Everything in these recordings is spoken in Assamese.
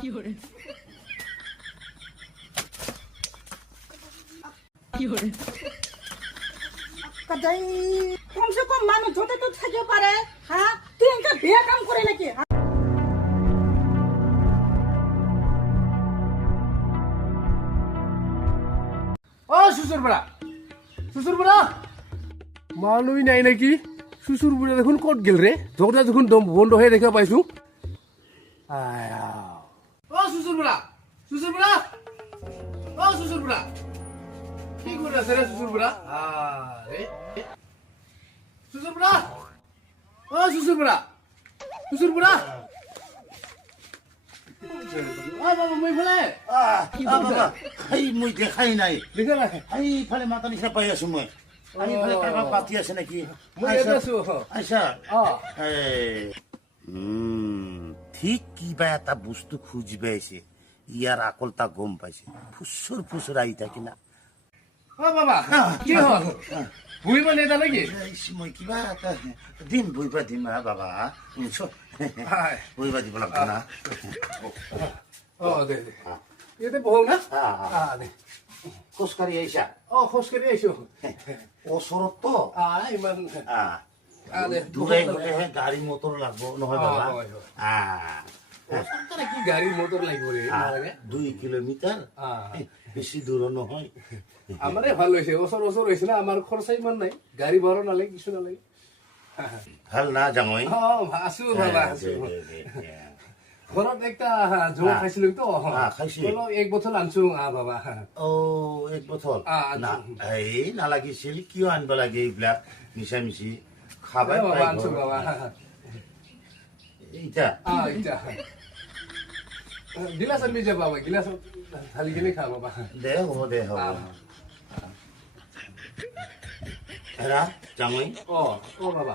有人，有人。 কাজাই কমসে কম মানুষ যত তো থাকতে পারে হ্যাঁ তুই একটা বিয়ে কাম করে নাকি ও শ্বশুর বুড়া মানুষ নাই নাকি শ্বশুর বুড়া দেখোন কত গেল রে দরজা দেখোন বন্ধ হয়ে দেখা পাইছো ও শ্বশুর বুড়া কি করে আছে রে শ্বশুর বুড়া আরে শ্বশুর বুড়া ও শ্বশুর বুড়া বাবা মই ফেলে বাবা এই মই দেখাই নাই দেখা নাই এই ফালে মাতা নিচিনা পাই আছো মই আমি ফালে কাৰোবাক পাতি আছে নেকি মই ইয়াতে আছো আইছা অ ঠিক কিবা এটা বস্তু খুঁজিব আহিছে ইয়াৰ আকলতা গম পাইছে ফুচুৰ আহি থাকি না অ বাবা কি হ'ল বুঢ়ী মানে এটা নেকি মই কিবা এটা দিম বহিবা দিম হা বাবা বহিবা দিব লাগিব না অ দে ইয়াতে বহো না দে খোজকাঢ়ি আহিছা খোজকাঢ়ি আহিছো ওচৰততো ইমান দূৰাই গলেহে গাড়ী মটৰ লাগব নহয় বাবা কি গাড়ী মটৰ লাগিব ৰে নালাগে 2 কিলোমিটাৰ বেছি দূৰ নহয় আমাৰে ভাল হৈছে ওচৰ হৈছে না আমাৰ খৰচা ইমান নাই গাড়ী ভাড়া নালাগে কিছু নালাগে ভাল না জাঙৈ আছো বাবা আছো ঘৰত একটা জোৰ খাইছিলো তো খাইছিলো এক বটল আনছো বাবা এক বটল এই নালাগিছিল কিয় আনিব লাগে এইবিলাক মিছামিছি খাবাই বাবা আনছো বাবা এইটা গিলাস আনবি যা বাবা গিলাস ঢালি কিনে খা বাবা দে হ'ব হেৰা জাঙৈ বাবা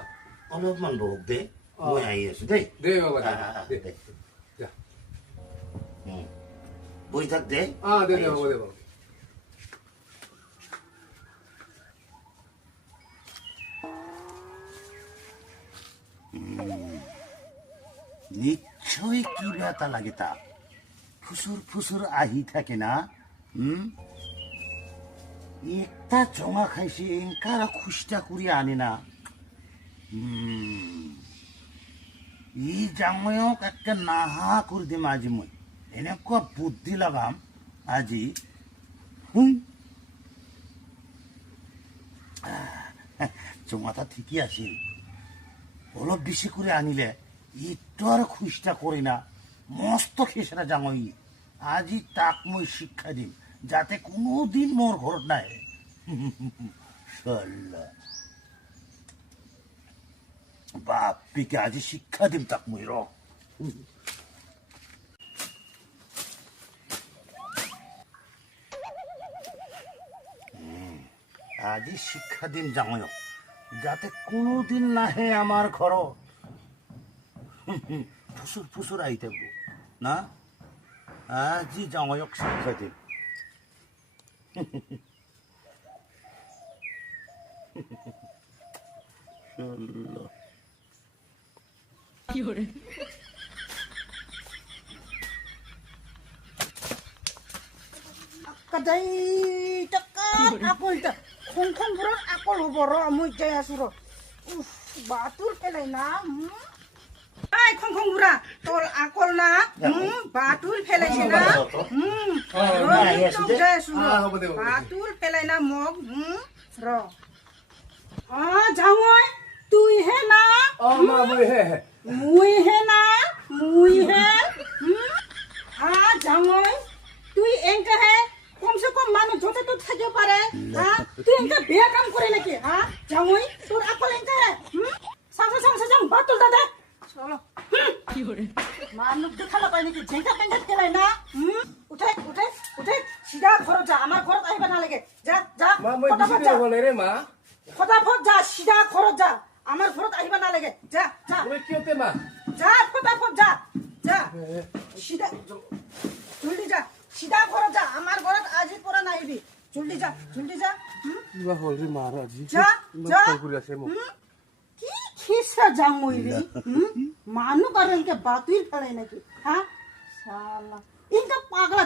অলপমান বহক দে মই আহি আছো দেই দে বাবা দে বহি থাক দে দে বাবা দে বাবা নিশ্চয় কিবা এটা লাগে তাক ফুচুৰ আহি থাকে না একটা জঙা খাইছে এংকাৰা খুচটা কৰি আনে না ই জাঙয়ক একে নাহা কৰি দিম আজি মই এনেকুৱা বুদ্ধি লগাম আজি জঙাটা ঠিকেই আছিল অলপ বেছি কৰি আনিলে ইটো আৰু খুচটা কৰি না মস্ত খেচৰা জাঙই আজি তাক মই শিক্ষা দিম যাতে কোনোদিন মোৰ ঘৰত নাহে বাপিকে আজি শিক্ষা দিম তাক মই ৰ আজি শিক্ষা দিম জাঙয়ক যাতে কোনোদিন নাহে আমাৰ ঘৰত ফুচুৰ আহি থাকব না আজি জাঙয়ক শিক্ষা দিম有人，কাজাই টাকাত আকলটা খংখংবোৰৰ আকল হ'ব ৰ মই যাই আছো ৰ বাতুৰ পেলাই না খংখংবোৰা তোৰ আকল না বাতুৰ পেলাইছে না যাই আছো বাতুৰ পেলাই না মোক ৰ জাঙৈ তুই হে না মুই হে না জাঙৈ তুই এংকা হে কমসে কম মানুষ যত তো থাকতে পারে তুই এংকা বিয়ে কাম করে নাকি জাঙৈ তোর আকল এংকা হে সংসার যাও বাতুল দাদা চলো মানুষ দেখালা পাই নাকি ঝেঁকা পেঙ্কা খেলাই না উঠে সিধা ঘৰত যা আমাৰ ঘৰত আহিবা নালাগে যা ফটাফট যা সিধা ঘৰত যা আমাৰ ঘৰত আহিবা নালাগে যা ফটাফট যা সিধা জলদি যা সিধা ঘৰত যা আমাৰ ঘৰত আজি পৰা নাহিবি জলদি যা কিবা হ'ল ৰে মাৰ আজি যা কৰি আছে মোক কি খিসা জাঙই রে মানুষ আর এনকে বাতুই ফেলে নাকি শালা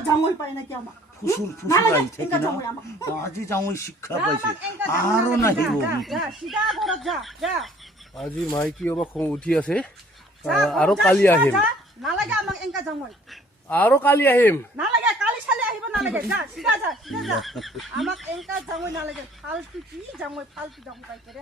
জাঙই পায় নাকি আমাক ফুসুর ফুসুর নালাগে আহি থাকে এংকা না জাঙই আমাক আজি জাঙই শিক্ষা যা, পাইছে আমাক এংকা আৰু জাঙই নালাগে, নাহিব যা, যা, সিধা ঘৰত যা যা আজি মাইকী অবাক খং উঠি আছে যা, আৰু ঘৰত যা, কালি সিধা আহিম যা। নালাগে আমাক এংকা জাঙই আৰু কালি আহিম নালাগে কালি চালি আহিব নালাগে যা সিধা যা আমাক এংকা জাঙই নালাগে ফালতু কি জাঙই ফালতু জাঙই পাইছে ৰে